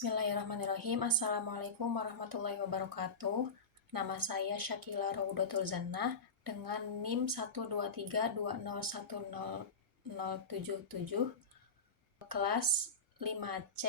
Bismillahirrahmanirrahim. Assalamualaikum warahmatullahi wabarakatuh. Nama saya Syakila Raudatul Zannah dengan NIM 12320100077 kelas 5C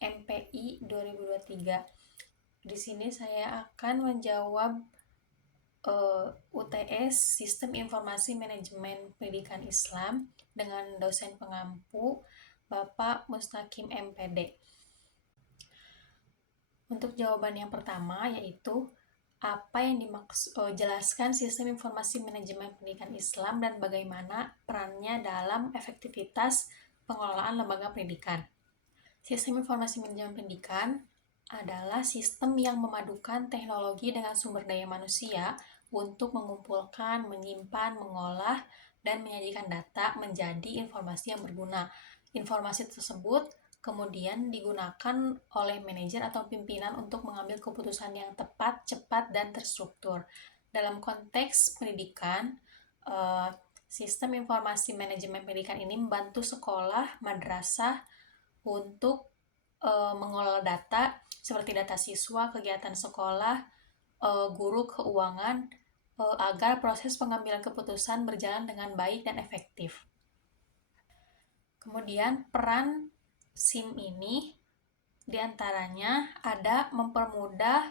MPI 2023. Di sini saya akan menjawab UTS Sistem Informasi Manajemen Pendidikan Islam dengan dosen pengampu Bapak Mustaqim MPD. Untuk jawaban yang pertama yaitu apa yang jelaskan sistem informasi manajemen pendidikan Islam dan bagaimana perannya dalam efektivitas pengelolaan lembaga pendidikan. Sistem informasi manajemen pendidikan adalah sistem yang memadukan teknologi dengan sumber daya manusia untuk mengumpulkan, menyimpan, mengolah, dan menyajikan data menjadi informasi yang berguna. Informasi tersebut kemudian digunakan oleh manajer atau pimpinan untuk mengambil keputusan yang tepat, cepat, dan terstruktur. Dalam konteks pendidikan, sistem informasi manajemen pendidikan ini membantu sekolah, madrasah untuk mengelola data seperti data siswa, kegiatan sekolah, guru, keuangan, agar proses pengambilan keputusan berjalan dengan baik dan efektif. Kemudian peran SIM ini diantaranya ada mempermudah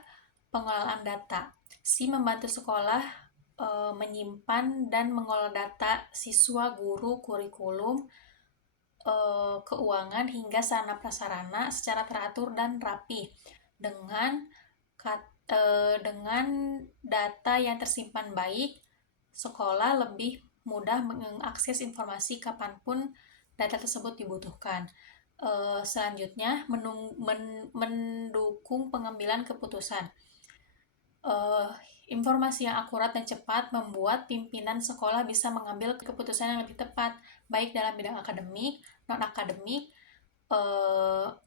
pengelolaan data. SIM membantu sekolah menyimpan dan mengelola data siswa, guru, kurikulum, keuangan hingga sarana prasarana secara teratur dan rapi dengan data yang tersimpan baik. Sekolah lebih mudah mengakses informasi kapanpun data tersebut dibutuhkan. Selanjutnya mendukung pengambilan keputusan. Informasi yang akurat dan cepat membuat pimpinan sekolah bisa mengambil keputusan yang lebih tepat, baik dalam bidang akademik, non-akademik,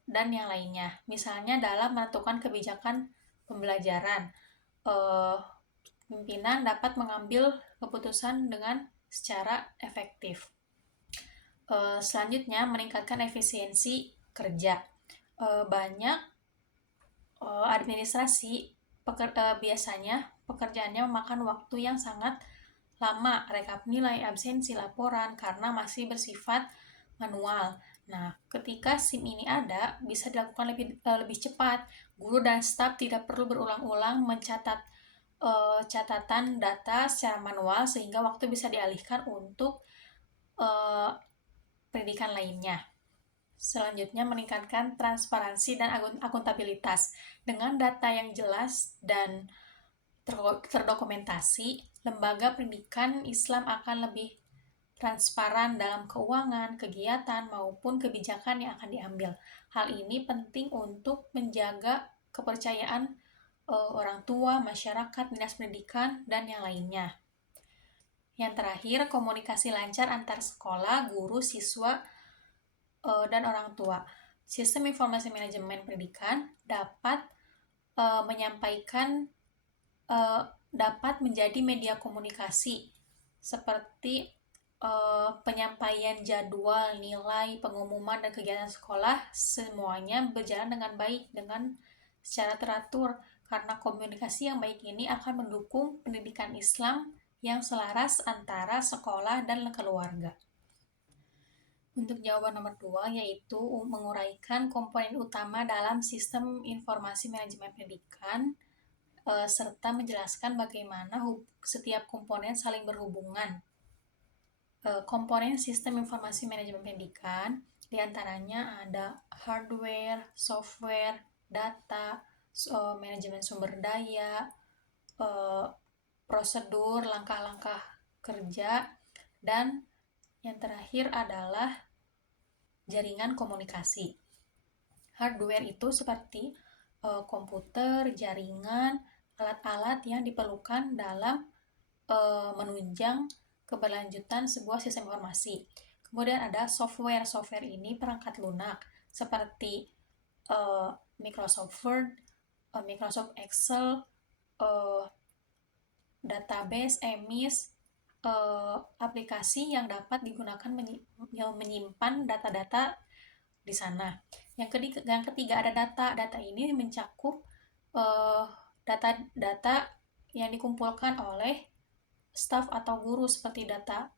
dan yang lainnya. Misalnya dalam menentukan kebijakan pembelajaran, pimpinan dapat mengambil keputusan dengan secara efektif. Selanjutnya, meningkatkan efisiensi kerja. Banyak administrasi biasanya pekerjaannya memakan waktu yang sangat lama, rekap nilai, absensi, laporan, karena masih bersifat manual. Nah, ketika SIM ini ada, bisa dilakukan lebih cepat. Guru dan staf tidak perlu berulang-ulang mencatat catatan data secara manual, sehingga waktu bisa dialihkan untuk pendidikan lainnya. Selanjutnya, meningkatkan transparansi dan akuntabilitas. Dengan data yang jelas dan terdokumentasi, lembaga pendidikan Islam akan lebih transparan dalam keuangan, kegiatan, maupun kebijakan yang akan diambil. Hal ini penting untuk menjaga kepercayaan orang tua, masyarakat, dinas pendidikan, dan yang lainnya. Yang terakhir, komunikasi lancar antar sekolah, guru, siswa, dan orang tua. Sistem informasi manajemen pendidikan dapat dapat menjadi media komunikasi seperti penyampaian jadwal, nilai, pengumuman, dan kegiatan sekolah, semuanya berjalan dengan baik, dengan secara teratur, karena komunikasi yang baik ini akan mendukung pendidikan Islam yang selaras antara sekolah dan keluarga. Untuk jawaban nomor 2, yaitu menguraikan komponen utama dalam sistem informasi manajemen pendidikan, serta menjelaskan bagaimana setiap komponen saling berhubungan. Komponen sistem informasi manajemen pendidikan diantaranya ada hardware, software, data, manajemen sumber daya, prosedur, langkah-langkah kerja, dan yang terakhir adalah jaringan komunikasi. Hardware itu seperti komputer, jaringan, alat-alat yang diperlukan dalam menunjang keberlanjutan sebuah sistem informasi. Kemudian ada software. Software ini perangkat lunak seperti Microsoft Word, Microsoft Excel, database, EMIS, aplikasi yang dapat digunakan menyimpan data-data di sana. Yang ketiga ada data. Data ini mencakup data-data yang dikumpulkan oleh staf atau guru, seperti data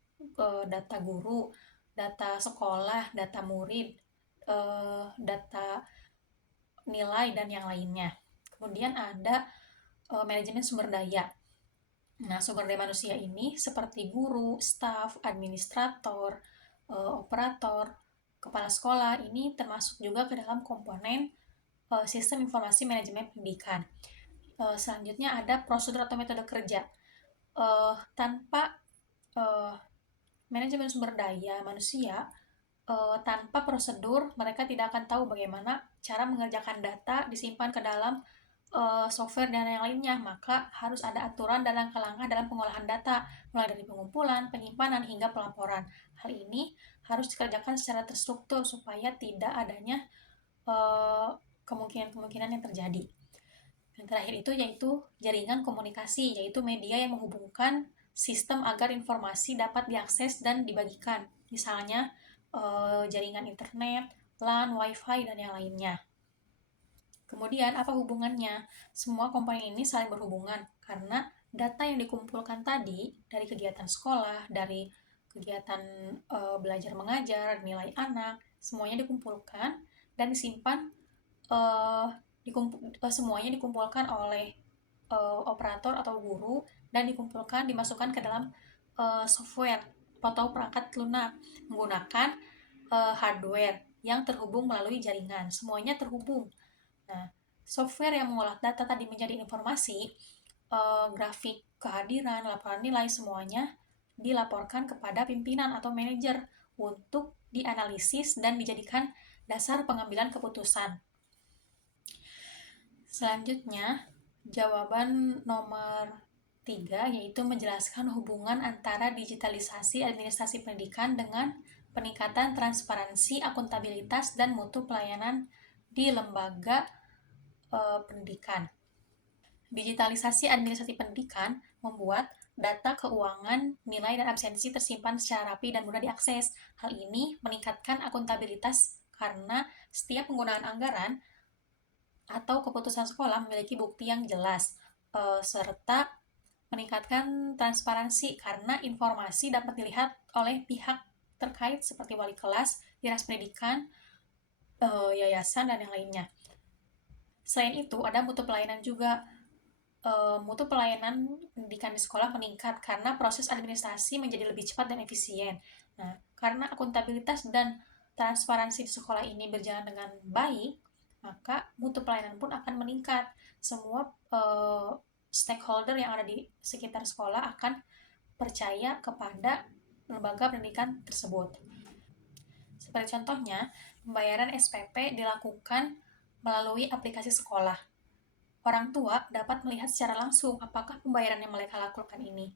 guru, data sekolah, data murid, data nilai, dan yang lainnya. Kemudian ada manajemen sumber daya. Nah, sumber daya manusia ini seperti guru, staf, administrator, operator, kepala sekolah, ini termasuk juga ke dalam komponen sistem informasi manajemen pendidikan. Selanjutnya ada prosedur atau metode kerja. Tanpa manajemen sumber daya manusia, tanpa prosedur, mereka tidak akan tahu bagaimana cara mengerjakan data disimpan ke dalam software dan yang lainnya. Maka harus ada aturan dan langkah-langkah dalam pengolahan data, mulai dari pengumpulan, penyimpanan, hingga pelaporan. Hal ini harus dikerjakan secara terstruktur supaya tidak adanya kemungkinan-kemungkinan yang terjadi. Yang terakhir itu yaitu jaringan komunikasi, yaitu media yang menghubungkan sistem agar informasi dapat diakses dan dibagikan. Misalnya jaringan internet, LAN, WiFi, dan yang lainnya. Kemudian, apa hubungannya? Semua komponen ini saling berhubungan karena data yang dikumpulkan tadi dari kegiatan sekolah, dari kegiatan belajar mengajar, nilai anak, semuanya dikumpulkan dan disimpan, semuanya dikumpulkan oleh operator atau guru dan dimasukkan ke dalam software atau perangkat lunak menggunakan hardware yang terhubung melalui jaringan. Semuanya terhubung. Nah, software yang mengolah data tadi menjadi informasi, grafik kehadiran, laporan nilai, semuanya dilaporkan kepada pimpinan atau manajer untuk dianalisis dan dijadikan dasar pengambilan keputusan. Selanjutnya, jawaban nomor 3 yaitu menjelaskan hubungan antara digitalisasi administrasi pendidikan dengan peningkatan transparansi, akuntabilitas, dan mutu pelayanan di lembaga pendidikan. Digitalisasi administrasi pendidikan membuat data keuangan, nilai, dan absensi tersimpan secara rapi dan mudah diakses. Hal ini meningkatkan akuntabilitas karena setiap penggunaan anggaran atau keputusan sekolah memiliki bukti yang jelas, serta meningkatkan transparansi karena informasi dapat dilihat oleh pihak terkait seperti wali kelas, dinas pendidikan, yayasan, dan yang lainnya. Selain itu, ada mutu pelayanan juga. Mutu pelayanan pendidikan di sekolah meningkat karena proses administrasi menjadi lebih cepat dan efisien. Nah, karena akuntabilitas dan transparansi di sekolah ini berjalan dengan baik, maka mutu pelayanan pun akan meningkat. Semua stakeholder yang ada di sekitar sekolah akan percaya kepada lembaga pendidikan tersebut. Seperti contohnya, pembayaran SPP dilakukan melalui aplikasi sekolah. Orang tua dapat melihat secara langsung apakah pembayaran yang mereka lakukan ini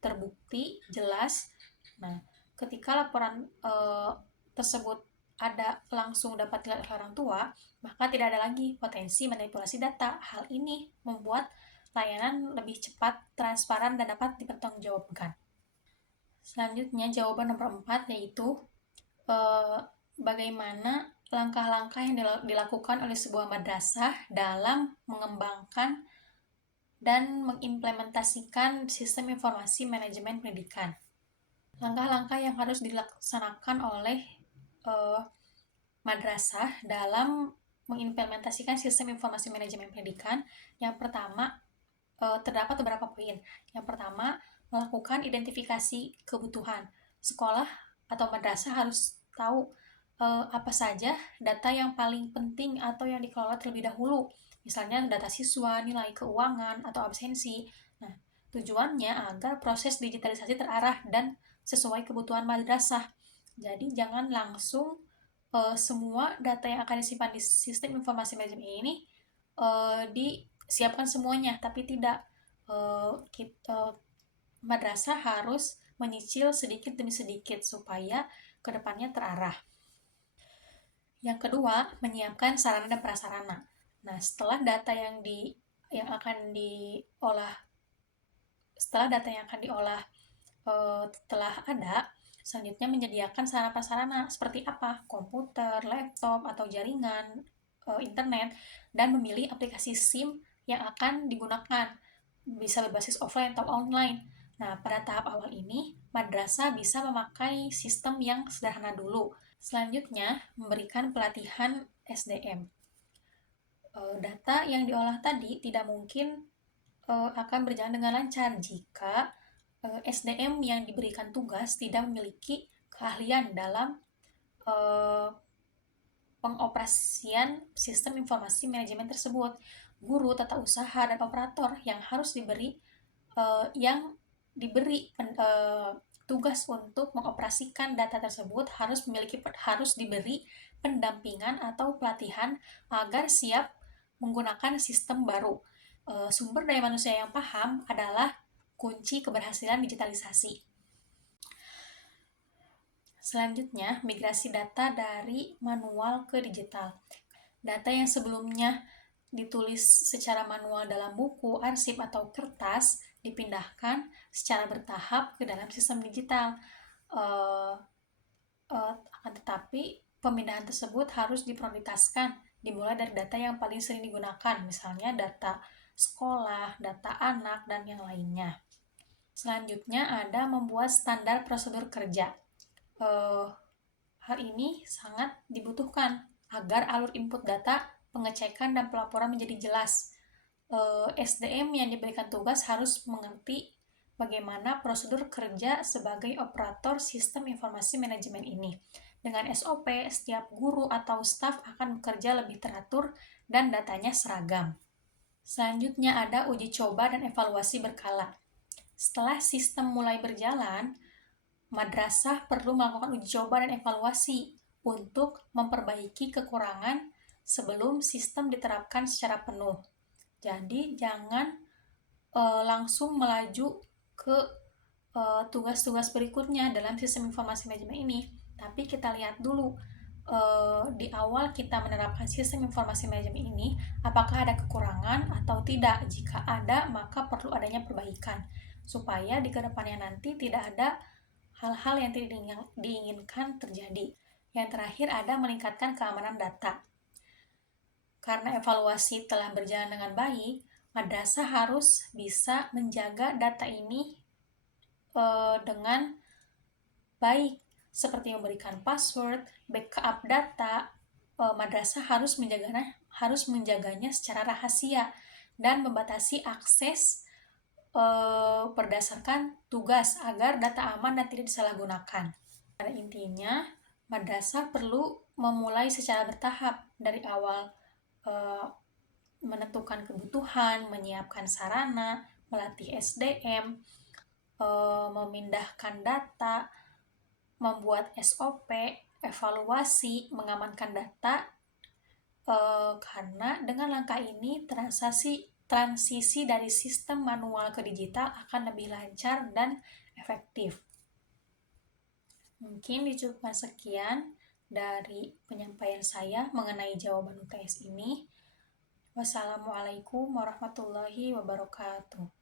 terbukti, jelas. Nah, ketika laporan tersebut ada langsung dapat dilihat oleh orang tua, maka tidak ada lagi potensi manipulasi data. Hal ini membuat layanan lebih cepat, transparan, dan dapat dipertanggungjawabkan. Selanjutnya, jawaban nomor 4 yaitu bagaimana langkah-langkah yang dilakukan oleh sebuah madrasah dalam mengembangkan dan mengimplementasikan sistem informasi manajemen pendidikan. Langkah-langkah yang harus dilaksanakan oleh madrasah dalam mengimplementasikan sistem informasi manajemen pendidikan. Yang pertama, terdapat beberapa poin. Yang pertama, melakukan identifikasi kebutuhan. Sekolah atau madrasah harus tahu apa saja data yang paling penting atau yang dikelola terlebih dahulu. Misalnya data siswa, nilai keuangan, atau absensi. Nah, tujuannya agar proses digitalisasi terarah dan sesuai kebutuhan madrasah. Jadi jangan langsung semua data yang akan disimpan di sistem informasi manajemen ini disiapkan semuanya, tapi tidak. Madrasah harus menyicil sedikit demi sedikit supaya kedepannya terarah. Yang kedua, menyiapkan sarana dan prasarana. Nah, setelah data yang akan diolah telah ada, Selanjutnya menyediakan sarana-prasarana seperti apa? Komputer, laptop, atau jaringan internet, dan memilih aplikasi SIM yang akan digunakan, bisa berbasis offline atau online. Nah, pada tahap awal ini, madrasah bisa memakai sistem yang sederhana dulu. Selanjutnya, memberikan pelatihan SDM. Data yang diolah tadi tidak mungkin akan berjalan dengan lancar jika SDM yang diberikan tugas tidak memiliki keahlian dalam eh, pengoperasian sistem informasi manajemen tersebut. Guru, tata usaha, dan operator yang diberi tugas untuk mengoperasikan data tersebut harus diberi pendampingan atau pelatihan agar siap menggunakan sistem baru. Sumber daya manusia yang paham adalah kunci keberhasilan digitalisasi. Selanjutnya, migrasi data dari manual ke digital. Data yang sebelumnya ditulis secara manual dalam buku, arsip, atau kertas dipindahkan secara bertahap ke dalam sistem digital. Akan tetapi, pemindahan tersebut harus diprioritaskan, dimulai dari data yang paling sering digunakan, misalnya data sekolah, data anak, dan yang lainnya. Selanjutnya ada membuat standar prosedur kerja. Hal ini sangat dibutuhkan agar alur input data, pengecekan, dan pelaporan menjadi jelas. SDM yang diberikan tugas harus mengerti bagaimana prosedur kerja sebagai operator sistem informasi manajemen ini. Dengan SOP, setiap guru atau staf akan bekerja lebih teratur dan datanya seragam. Selanjutnya ada uji coba dan evaluasi berkala. Setelah sistem mulai berjalan, madrasah perlu melakukan uji coba dan evaluasi untuk memperbaiki kekurangan sebelum sistem diterapkan secara penuh. Jadi jangan langsung melaju ke tugas-tugas berikutnya dalam sistem informasi manajemen ini, tapi kita lihat dulu di awal kita menerapkan sistem informasi manajemen ini, apakah ada kekurangan atau tidak. Jika ada, maka perlu adanya perbaikan supaya di kedepannya nanti tidak ada hal-hal yang tidak diinginkan terjadi. Yang terakhir ada meningkatkan keamanan data. Karena evaluasi telah berjalan dengan baik, madrasah harus bisa menjaga data ini dengan baik, seperti memberikan password, backup data. Madrasah harus menjaganya secara rahasia dan membatasi akses berdasarkan tugas agar data aman dan tidak disalahgunakan. Pada intinya, madrasah perlu memulai secara bertahap dari awal, menentukan kebutuhan, menyiapkan sarana, melatih SDM, memindahkan data, membuat SOP, evaluasi, mengamankan data, karena dengan langkah ini transisi dari sistem manual ke digital akan lebih lancar dan efektif. Mungkin dicukupkan sekian dari penyampaian saya mengenai jawaban UTS ini. Wassalamualaikum warahmatullahi wabarakatuh.